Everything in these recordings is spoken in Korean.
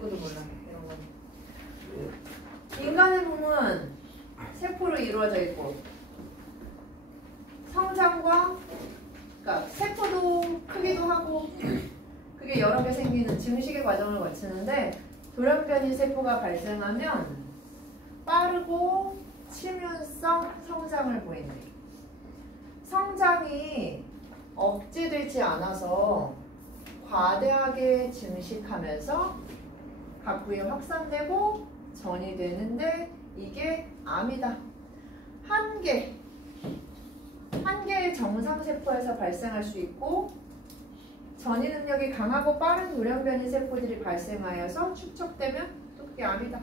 어디고도 몰라. 이런 건. 인간의 몸은 세포로 이루어져 있고 성장과 그러니까 세포도 크기도 하고 그게 여러 개 생기는 증식의 과정을 거치는데 돌연변이 세포가 발생하면 빠르고 치명성 성장을 보인대. 성장이 억제되지 않아서 과대하게 증식하면서 각 부위에 확산되고 전이 되는데 이게 암이다. 한 개의 정상세포에서 발생할 수 있고 전이 능력이 강하고 빠른 돌연변이 세포들이 발생하여서 축적되면 또 그게 암이다.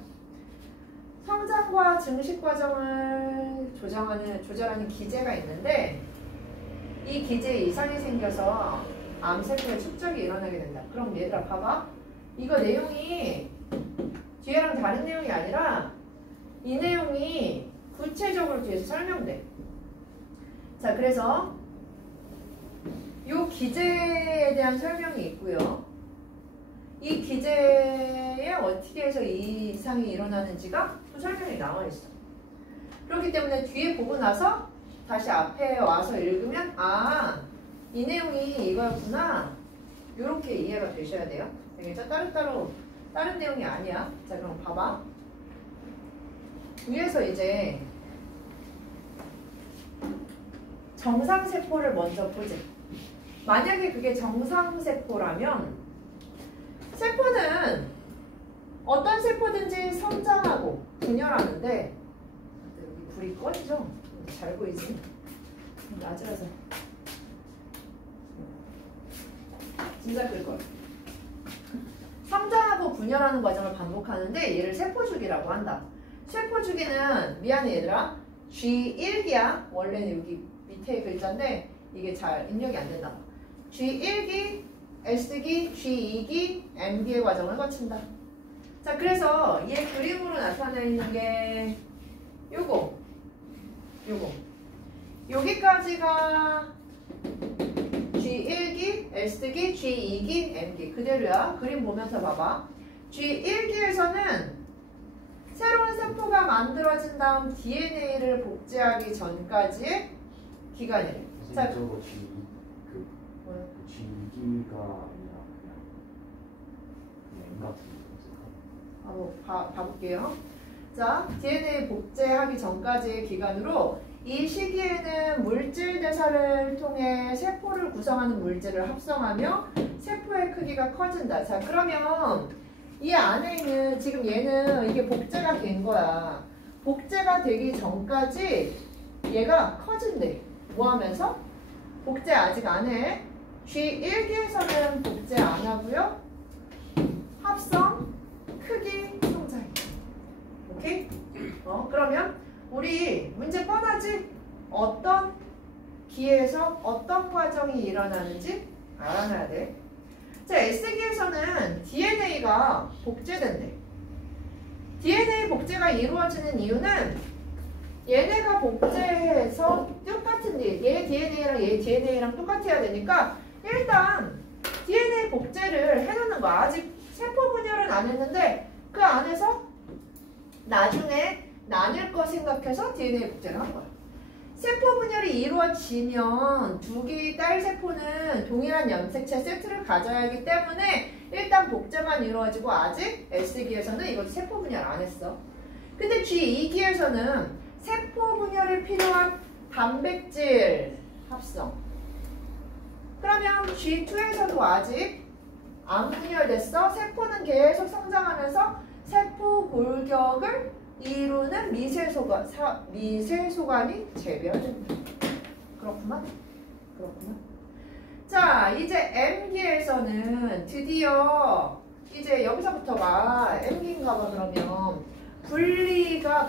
성장과 증식 과정을 조절하는 기제가 있는데 이 기제에 이상이 생겨서 암세포의 축적이 일어나게 된다. 그럼 얘들아 봐봐. 이거 내용이 뒤에랑 다른 내용이 아니라 이 내용이 구체적으로 뒤에서 설명돼. 자, 그래서 이 기제에 대한 설명이 있고요. 이 기제에 어떻게 해서 이 이상이 일어나는지가 또 설명이 나와 있어. 그렇기 때문에 뒤에 보고 나서 다시 앞에 와서 읽으면 아, 이 내용이 이거였구나. 이렇게 이해가 되셔야 돼요. 알겠죠? 따로따로 다른 내용이 아니야. 자, 그럼 봐봐. 위에서 이제 정상세포를 먼저 보지. 만약에 그게 정상세포라면 세포는 어떤 세포든지 성장하고 분열하는데 여기 불이 꺼지죠? 잘 보이지? 낮으라서 진짜 끌걸. 성장하고 분열하는 과정을 반복하는데 얘를 세포주기라고 한다. 세포주기는 미안해 얘들아 G1기야. 원래는 여기 밑에 글자인데 이게 잘 입력이 안 된다. G1기, S기, G2기, M기의 과정을 거친다. 자, 그래서 얘 그림으로 나타나 있는 게 요거 여기까지가 G1기, S기, G2기, M기 그대로야. 그림 보면서 봐봐. G1기에서는 새로운 세포가 만들어진 다음 DNA를 복제하기 전까지의 기간이래. 자, 저거 G기가 아니라 그냥 M 같은 거. 봐볼게요. 자, DNA 복제하기 전까지의 기간으로 이 시기에는 물질 대사를 통해 세포를 구성하는 물질을 합성하며 세포의 크기가 커진다. 자, 그러면 이 안에 있는 지금 얘는 이게 복제가 된 거야. 복제가 되기 전까지 얘가 커진대. 뭐 하면서? 복제 아직 안 해. G1기에서는 복제 안 하고요. 합성, 크기, 성장. 오케이? 그러면 우리 문제 뻔하지? 어떤 기에서 어떤 과정이 일어나는지 알아놔야 돼. 자, S기에서는 DNA가 복제된대. DNA 복제가 이루어지는 이유는 얘네가 복제해서 똑같은데 얘 DNA랑 얘 DNA랑 똑같아야 되니까 일단 DNA 복제를 해놓는 거야. 아직 세포 분열은 안 했는데 그 안에서 나중에 나뉠 거 생각해서 DNA 복제를 한 거야. 세포 분열이 이루어지면 두 개의 딸 세포는 동일한 염색체 세트를 가져야 하기 때문에 일단 복제만 이루어지고 아직 S기에서는 이것도 세포 분열 안 했어. 근데 G2기에서는 세포 분열에 필요한 단백질 합성. 그러면 G2에서도 아직 안 분열됐어. 세포는 계속 성장하면서 세포 골격을 이루는 미세소관이 재배어진다. 그렇구만. 자, 이제 M기에서는 드디어 이제 여기서부터가 M기인가 봐. 그러면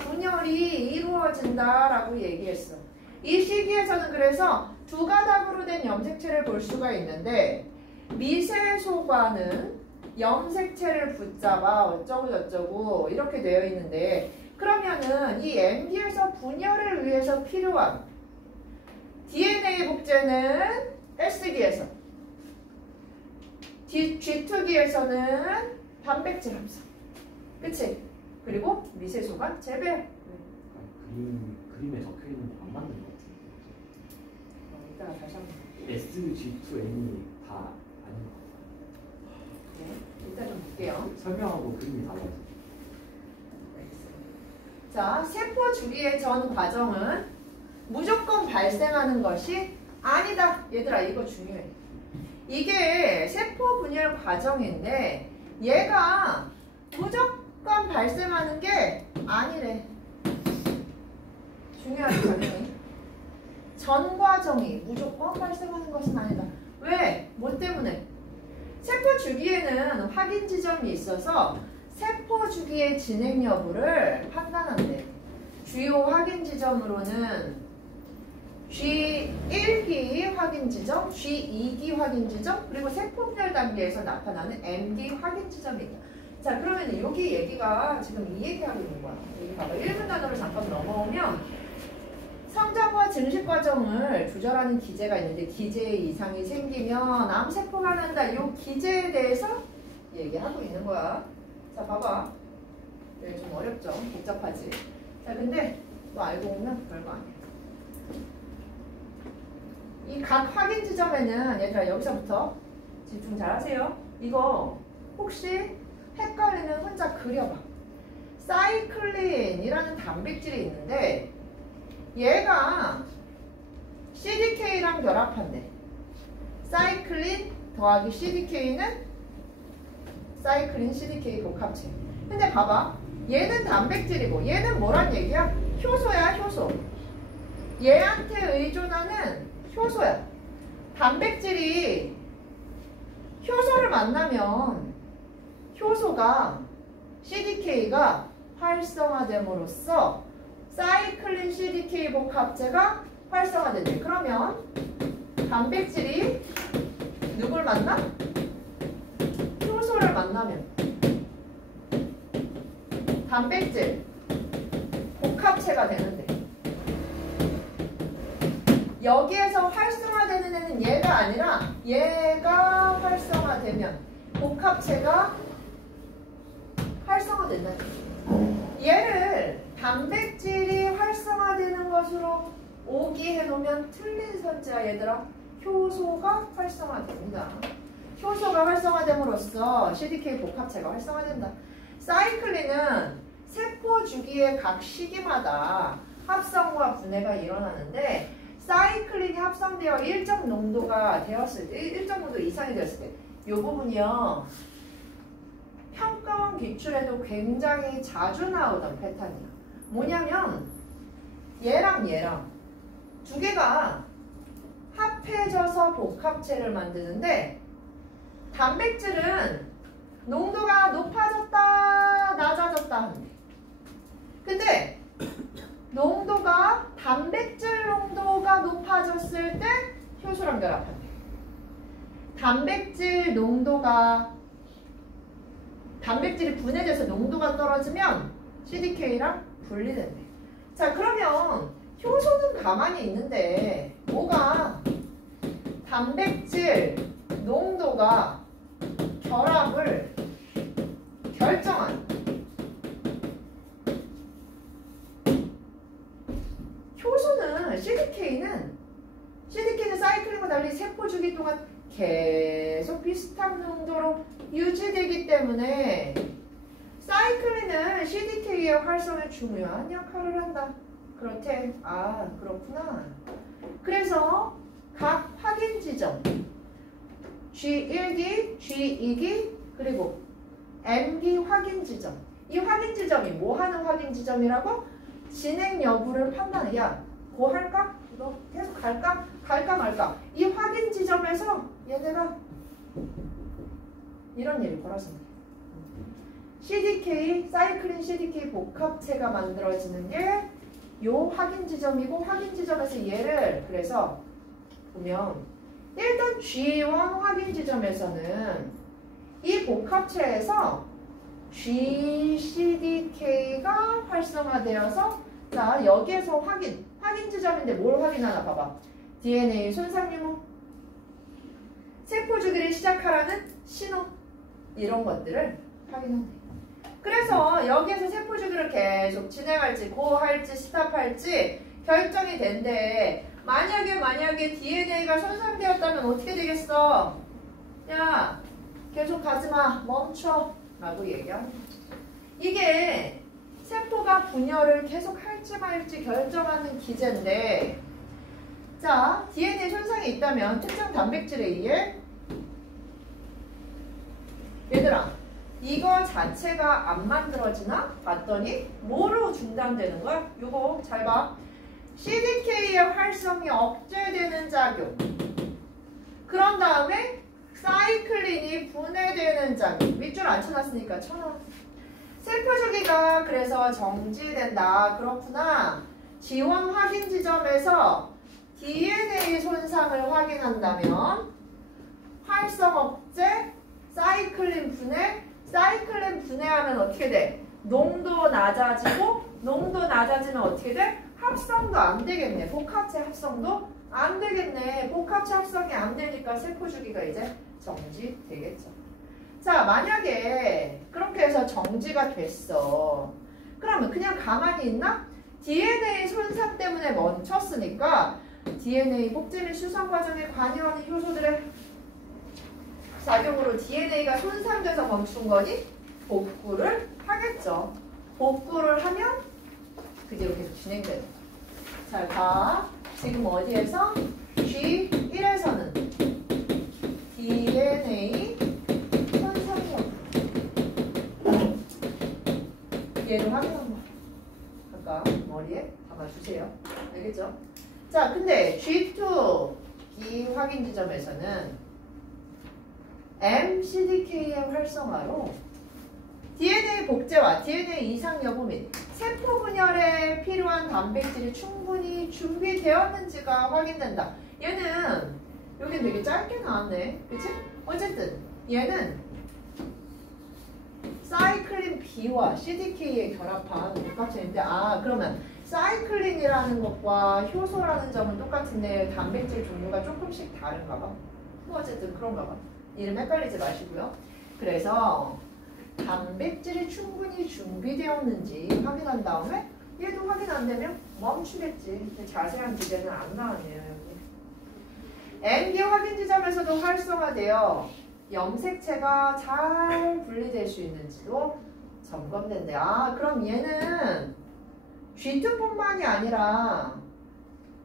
분열이 이루어진다라고 얘기했어. 이 시기에서는 그래서 두 가닥으로 된 염색체를 볼 수가 있는데 미세소관은 염색체를 붙잡아 어쩌고저쩌고 이렇게 되어 있는데 그러면은 이 M기에서 분열을 위해서 필요한 DNA 복제는 S기에서 G2기에서는 단백질 합성. 그치? 그리고 미세소관 재배. 아니, 그림에 적혀 있는 거 안 맞는 것 같은데. 이따가 다시 한번. SG2N이 다 아닌 것 같아요. 네, 일단 좀 볼게요. 설명하고 그림이 달라서. 자, 세포 주기의 전 과정은 무조건 발생하는 것이 아니다. 얘들아, 이거 중요해. 이게 세포 분열 과정인데 얘가 무조건 발생하는 게 아니래. 중요하지, 당연히. 전 과정이 무조건 발생하는 것은 아니다. 왜? 뭐 때문에? 세포 주기에는 확인 지점이 있어서 세포 주기의 진행 여부를 판단한대. 주요 확인 지점으로는 G1기 확인 지점, G2기 확인 지점, 그리고 세포 분열 단계에서 나타나는 M기 확인 지점이 있다. 자, 그러면 여기 얘기가 지금 이 얘기하고 있는 거야. 여기 봐봐. 1분 단어를 잠깐 넘어오면 성장과 증식 과정을 조절하는 기제가 있는데 기제에 이상이 생기면 암세포가 난다. 이 기제에 대해서 얘기하고 있는 거야. 자, 봐봐. 여기 좀 어렵죠? 복잡하지? 자, 근데 또 알고 오면 별거 아니야. 이 각 확인 지점에는 얘들아 여기서부터 집중 잘 하세요. 이거 혹시 헷갈리면 혼자 그려봐. 사이클린이라는 단백질이 있는데 얘가 CDK랑 결합한대. 사이클린 더하기 CDK는 사이클린 CDK 복합체. 근데 봐봐. 얘는 단백질이고 얘는 뭐란 얘기야? 효소야, 효소. 얘한테 의존하는 효소야. 단백질이 효소를 만나면 효소가 CDK가 활성화됨으로써 사이클린 CDK 복합체가 활성화된대. 그러면 단백질이 누굴 만나? 효소를 만나면 단백질 복합체가 되는데 여기에서 활성화되는 애는 얘가 아니라 얘가 활성화되면 복합체가 활성화된다. 얘를 단백질이 활성화되는 것으로 오기해 놓으면 틀린 선지야. 얘들아, 효소가 활성화됩니다. 효소가 활성화됨으로써 CDK 복합체가 활성화된다. 사이클린은 세포 주기의 각 시기마다 합성과 분해가 일어나는데 사이클린이 합성되어 일정 농도가 되었을 때, 일정 농도 이상이 되었을 때 이 부분이요. 평가원 기출에도 굉장히 자주 나오던 패턴이야. 뭐냐면 얘랑 얘랑 두 개가 합해져서 복합체를 만드는데 단백질은 농도가 높아졌다 낮아졌다 한대. 근데 농도가 단백질 농도가 높아졌을 때 효소랑 결합한대. 단백질 농도가 단백질이 분해돼서 농도가 떨어지면 CDK랑 분리된대. 자, 그러면 효소는 가만히 있는데 뭐가 단백질 농도가 결합을 결정한 효소는 CDK는 사이클린과 달리 세포 주기 동안 계속 비슷한 농도로 유지되기 때문에 사이클린은 CDK의 활성에 중요한 역할을 한다. 그렇대. 아, 그렇구나. 그래서 각 확인 지점 G1기, G2기, 그리고 M기 확인 지점. 이 확인 지점이 뭐 하는 확인 지점이라고? 진행 여부를 판단해. 야, 뭐 할까? 너 계속 갈까? 갈까 말까? 이 확인 지점에서 얘네가 이런 일이 벌어진다. CDK, 사이클린 CDK 복합체가 만들어지는 게 요 확인 지점이고 확인 지점에서 얘를 그래서 보면 일단 G1 확인 지점에서는 이 복합체에서 GCDK가 활성화되어서 자 여기에서 확인 지점인데 뭘 확인하나 봐봐. DNA 손상 유무, 세포 주기를 시작하라는 신호 이런 것들을 확인한대. 그래서 여기에서 세포 주기를 계속 진행할지 고할지 스탑할지 결정이 된대. 만약에 DNA가 손상되었다면 어떻게 되겠어? 야, 계속 가지마, 멈춰 라고 얘기하는 거죠. 이게 세포가 분열을 계속 할지 말지 결정하는 기제인데, 자, DNA 손상이 있다면 특정 단백질에 의해, 얘들아, 이거 자체가 안 만들어지나? 봤더니 뭐로 중단되는 거야? 이거 잘 봐. CDK의 활성이 억제되는 작용. 그런 다음에 사이클린이 분해되는 작용. 밑줄 안 쳐놨으니까 쳐놔. 세포 주기가 그래서 정지된다. 그렇구나. 지원 확인 지점에서 DNA 손상을 확인한다면 활성 억제, 사이클린 분해, 사이클린 분해하면 어떻게 돼? 농도 낮아지고, 농도 낮아지면 어떻게 돼? 합성도 안 되겠네. 복합체 합성도 안 되겠네. 복합체 합성이 안 되니까 세포 주기가 이제 정지되겠죠. 자, 만약에 그렇게 해서 정지가 됐어. 그러면 그냥 가만히 있나? DNA 손상 때문에 멈췄으니까 DNA 복제 및 수성 과정에 관여하는 효소들의 작용으로 DNA가 손상돼서 멈춘 거니 복구를 하겠죠. 복구를 하면 그대로 계속 진행되는 거야. 잘 봐. 지금 어디에서? G1에서는 DNA 손상이 없고 얘를 확인한 거야. 아까 머리에 담아주세요. 알겠죠? 자, 근데 G2 이 확인 지점에서는 MCDK의 활성화로 DNA 복제와 DNA 이상 여부 및 세포 분열에 필요한 단백질이 충분히 준비되었는지가 확인된다. 얘는 여긴 되게 짧게 나왔네. 그치? 어쨌든 얘는 사이클린 B와 CDK의 결합한 복합체인데, 아, 그러면 사이클린이라는 것과 효소라는 점은 똑같은데 단백질 종류가 조금씩 다른가 봐. 뭐 어쨌든 그런가 봐. 이름 헷갈리지 마시고요. 그래서 단백질이 충분히 준비되었는지 확인한 다음에 얘도 확인 안 되면 멈추겠지. 자세한 기재는 안 나왔네요. 여기. MB 확인 지점에서도 활성화되어 염색체가 잘 분리될 수 있는지도 점검된대. 아, 그럼 얘는 G2뿐만이 아니라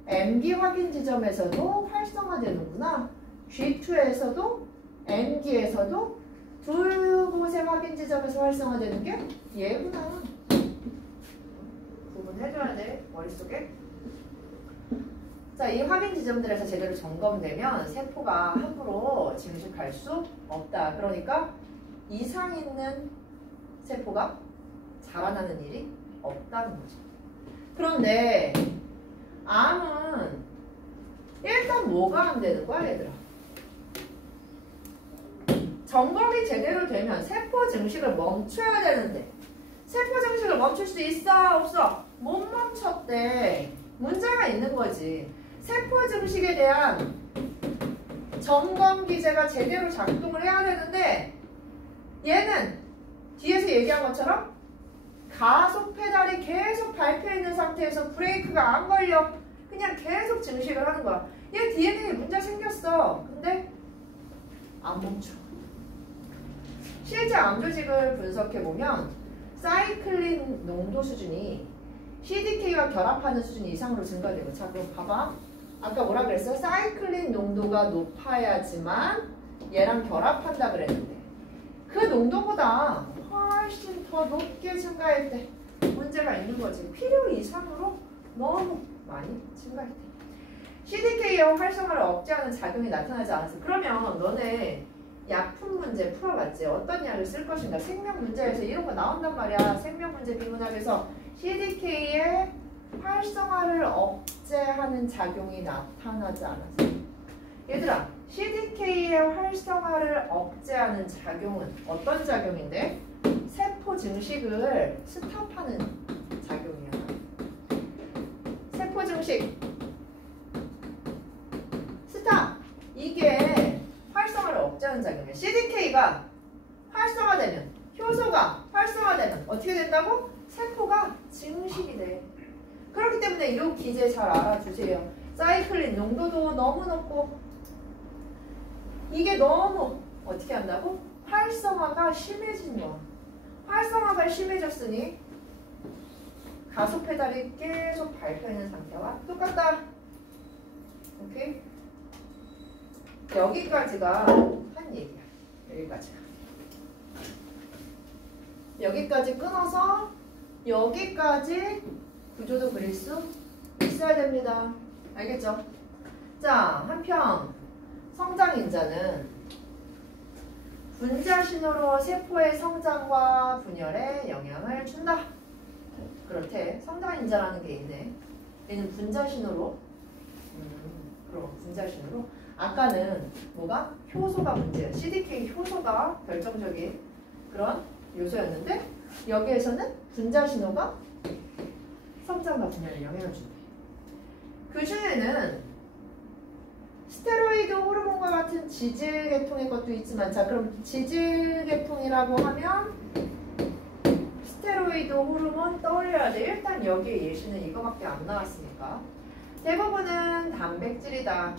MB 확인 지점에서도 활성화되는구나. G2에서도 MB에서도 두 곳의 확인 지점에서 활성화되는 게 얘구나. 구분해줘야 돼, 머릿속에. 자, 이 확인 지점들에서 제대로 점검되면 세포가 함부로 증식할 수 없다. 그러니까 이상 있는 세포가 자라나는 일이 없다는 거죠. 그런데 암은 일단 뭐가 안 되는 거야, 얘들아? 점검이 제대로 되면 세포 증식을 멈춰야 되는데 세포 증식을 멈출 수 있어? 없어? 못 멈췄대. 문제가 있는 거지. 세포 증식에 대한 점검 기제가 제대로 작동을 해야 되는데 얘는 뒤에서 얘기한 것처럼 가속 페달이 계속 밟혀 있는 상태에서 브레이크가 안 걸려. 그냥 계속 증식을 하는 거야. 얘 DNA에 문제 생겼어. 근데 안 멈춰. 실제 암 조직을 분석해보면 사이클린 농도 수준이 CDK와 결합하는 수준 이상으로 증가되고, 자, 그럼 봐봐. 아까 뭐라 그랬어? 사이클린 농도가 높아야지만 얘랑 결합한다 그랬는데 그 농도보다 훨씬 더 높게 증가했대. 문제가 있는 거지. 필요 이상으로 너무 많이 증가했대. CDK의 활성화를 억제하는 작용이 나타나지 않았어. 그러면 너네 약품 문제 풀어봤지? 어떤 약을 쓸 것인가? 생명 문제에서 이런 거 나온단 말이야. 생명 문제 비문학에서 CDK의 활성화를 억제하는 작용이 나타나지 않았어. 얘들아, CDK의 활성화를 억제하는 작용은 어떤 작용인데? 세포 증식을 스탑하는 작용이야. 세포 증식 스탑! 이게 활성화를 억제하는 작용이야. CDK가 활성화되면 효소 효소가 활성화되면 어떻게 된다고? 세포가 증식이 돼. 그렇기 때문에 이 기제 잘 알아주세요. 사이클린 농도도 너무 높고 이게 너무 어떻게 한다고? 활성화가 심해진 거야. 활성화가 심해졌으니 가속 페달이 계속 밟혀 있는 상태와 똑같다. 오케이? 여기까지가 한 얘기야. 여기까지 끊어서 여기까지 구조도 그릴 수 있어야 됩니다. 알겠죠? 자, 한편 성장인자는 분자 신호로 세포의 성장과 분열에 영향을 준다. 그렇대. 성장인자라는 게 있네. 얘는 분자 신호로. 그럼 분자 신호로. 아까는 뭐가? 효소가 문제야. CDK 효소가 결정적인 그런 요소였는데 여기에서는 분자 신호가 성장과 분열에 영향을 준대. 그 중에는 스테로이드 호르몬과 같은 지질 계통의 것도 있지만, 자, 그럼 지질 계통이라고 하면 스테로이드 호르몬 떠올려야 돼. 일단 여기에 예시는 이거밖에 안 나왔으니까. 대부분은 단백질이다.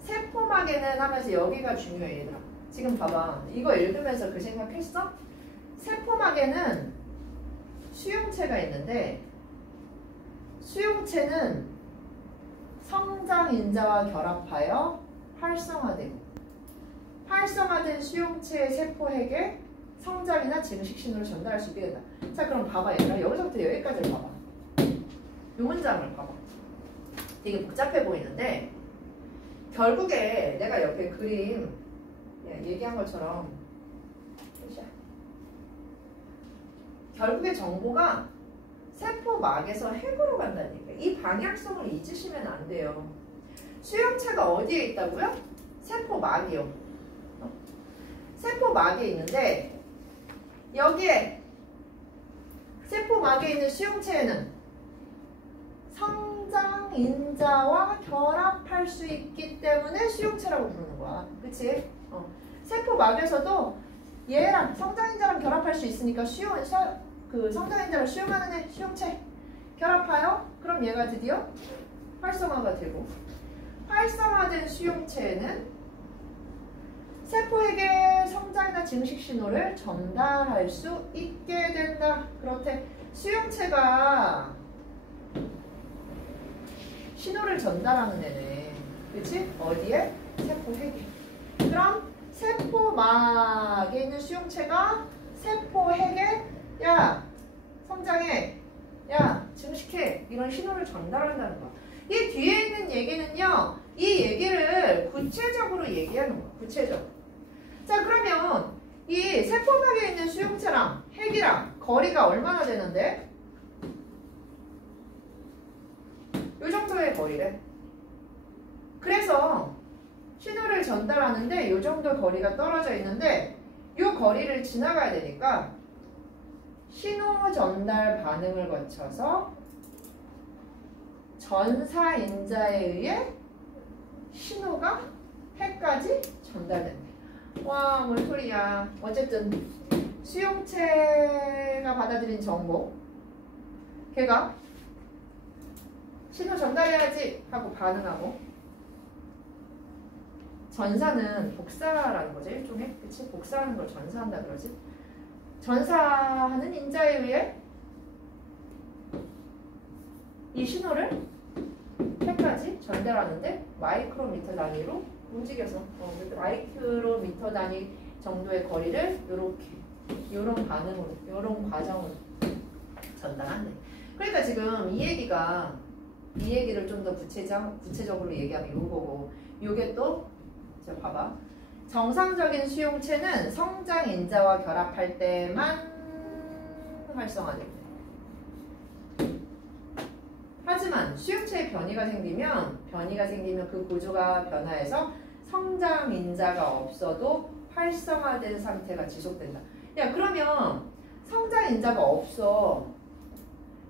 세포막에는 하면서 여기가 중요해, 얘들아. 지금 봐봐. 이거 읽으면서 그 생각했어? 세포막에는 수용체가 있는데 수용체는 성장인자와 결합하여 활성화되고 활성화된 수용체의 세포핵에 성장이나 증식 신호를 전달할 수 있게 된다. 자, 그럼 봐봐, 얘들아. 여기서부터 여기까지를 봐봐. 이 문장을 봐봐. 되게 복잡해 보이는데 결국에 내가 옆에 그림 얘기한 것처럼 결국에 정보가 세포막에서 핵으로 간다는 얘기예요. 이 방향성을 잊으시면 안 돼요. 수용체가 어디에 있다고요? 세포막이요. 세포막에 있는데 여기에 세포막에 있는 수용체에는 성장인자와 결합할 수 있기 때문에 수용체라고 부르는 거야. 그치? 세포막에서도 얘랑 성장인자랑 결합할 수 있으니까 그 성장인자를 수용하는 애, 수용체 결합하여 그럼 얘가 드디어 활성화가 되고 활성화된 수용체에는 세포에게 성장이나 증식 신호를 전달할 수 있게 된다. 그렇대. 수용체가 신호를 전달하는 애네. 그치? 어디에? 세포핵에. 그럼 세포막에 있는 수용체가 세포핵에 야 성장해, 야 증식해, 이런 신호를 전달한다는 거야. 이 뒤에 있는 얘기는요, 이 얘기를 구체적으로 얘기하는 거야. 구체적으로. 자, 그러면 이 세포막에 있는 수용체랑 핵이랑 거리가 얼마나 되는데? 이 정도의 거리래. 그래서 신호를 전달하는데 이 정도 거리가 떨어져 있는데 이 거리를 지나가야 되니까 신호 전달 반응을 거쳐서 전사인자에 의해 신호가 핵까지 전달된다. 와, 뭔 소리야. 어쨌든 수용체가 받아들인 정보, 걔가 신호 전달해야지 하고 반응하고, 전사는 복사라는 거죠. 일종의. 그치? 복사하는 걸 전사한다 그러지. 전사하는 인자에 의해 이 신호를 핵까지 전달하는데 마이크로미터 단위로 움직여서 마이크로미터 단위 정도의 거리를 이런 반응으로, 이런 과정으로 전달한대. 그러니까 지금 이 얘기를 좀 더 구체적으로 얘기하면 요거고, 요게 또 봐봐. 정상적인 수용체는 성장인자와 결합할 때만 활성화됩니다. 하지만 수용체에 변이가 생기면 그 구조가 변화해서 성장인자가 없어도 활성화된 상태가 지속된다. 야, 그러면 성장인자가 없어.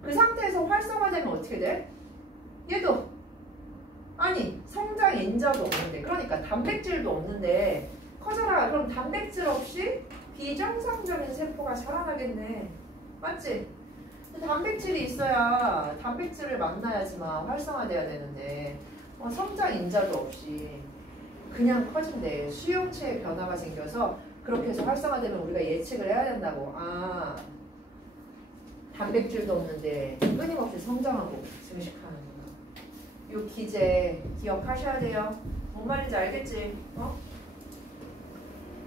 그 상태에서 활성화되면 어떻게 돼? 얘도 아니, 성장인자도 없는데, 그러니까 단백질도 없는데 커져라. 그럼 단백질 없이 비정상적인 세포가 자라나겠네. 맞지? 단백질이 있어야 단백질을 만나야지만 활성화돼야 되는데 성장 인자도 없이 그냥 커진대. 수용체의 변화가 생겨서 그렇게 해서 활성화되면 우리가 예측을 해야 된다고. 아, 단백질도 없는데 끊임없이 성장하고 증식하는구나. 요 기제 기억하셔야 돼요. 뭔 말인지 알겠지?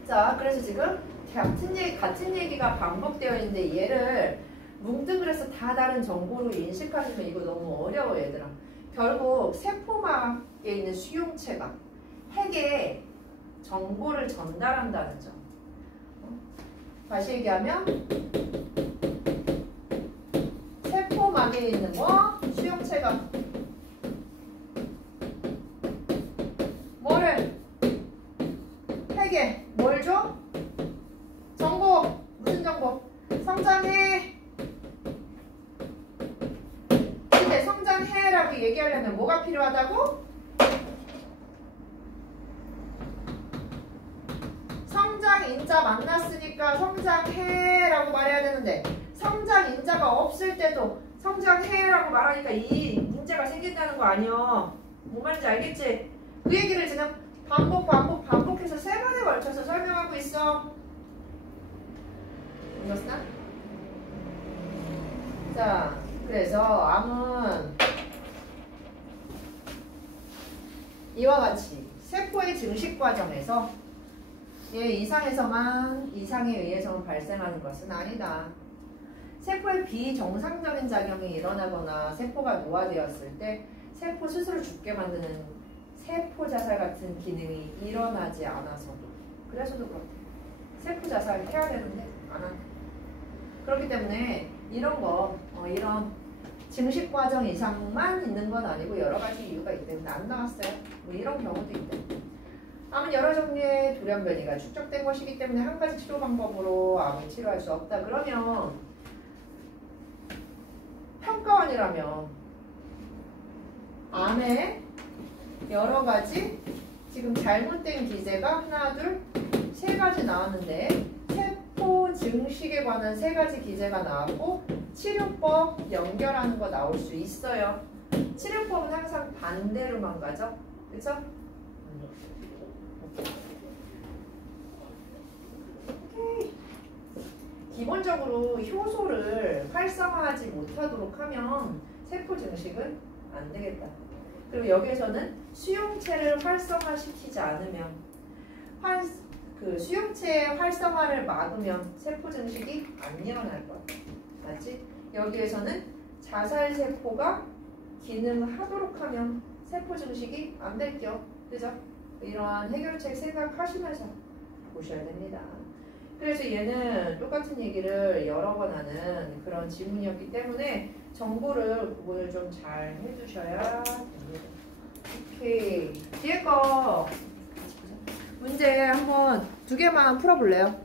자, 그래서 지금 같은 얘기가 반복되어 있는데 얘를 뭉뚱그려서 다 다른 정보로 인식하시면 이거 너무 어려워 얘들아. 결국 세포막에 있는 수용체가 핵에 정보를 전달한다는 점. 다시 얘기하면 세포막에 있는 수용체가 뭐를 핵에 뭘 줘? 정보. 무슨 정보? 성장해. 근데 성장해라고 얘기하려면 뭐가 필요하다고? 성장인자 만났으니까 성장해라고 말해야 되는데 성장인자가 없을 때도 성장해라고 말하니까 이 문제가 생긴다는 거 아니야. 뭔 말인지 알겠지? 그 얘기를 지금 반복해서 3번에 걸쳐서 설명하고 있어. 이겼나? 자, 그래서 암은 이와 같이 세포의 증식 과정에서 얘 이상에 의해서만 발생하는 것은 아니다. 세포의 비정상적인 작용이 일어나거나 세포가 노화되었을 때 세포 스스로 죽게 만드는 세포 자살 같은 기능이 일어나지 않아서도, 그래서도 그렇대. 세포 자살 해야 되는데 안 한다. 그렇기 때문에 이런 이런 증식 과정 이상만 있는 건 아니고 여러 가지 이유가 있기 때문에 안 나왔어요. 뭐 이런 경우도 있대. 암은 여러 종류의 돌연변이가 축적된 것이기 때문에 한 가지 치료 방법으로 암을 치료할 수 없다. 그러면 평가원이라면 암에 여러 가지 지금 잘못된 기제가 하나, 둘, 3가지 나왔는데 세포 증식에 관한 3가지 기제가 나왔고 치료법 연결하는 거 나올 수 있어요. 치료법은 항상 반대로만 가죠. 그쵸? 오케이. 기본적으로 효소를 활성화하지 못하도록 하면 세포 증식은 안 되겠다. 그리고 여기에서는 수용체를 활성화시키지 않으면 수용체의 활성화를 막으면 세포 증식이 안 일어날 거야. 맞지? 여기에서는 자살세포가 기능하도록 하면 세포 증식이 안 될게요. 그죠? 이러한 해결책 생각하시면서 보셔야 됩니다. 그래서 얘는 똑같은 얘기를 여러 번 하는 그런 지문이었기 때문에 정보를 구분을 좀 잘 해주셔야 됩니다. 오케이. 뒤에 거 문제 한번 2개만 풀어볼래요?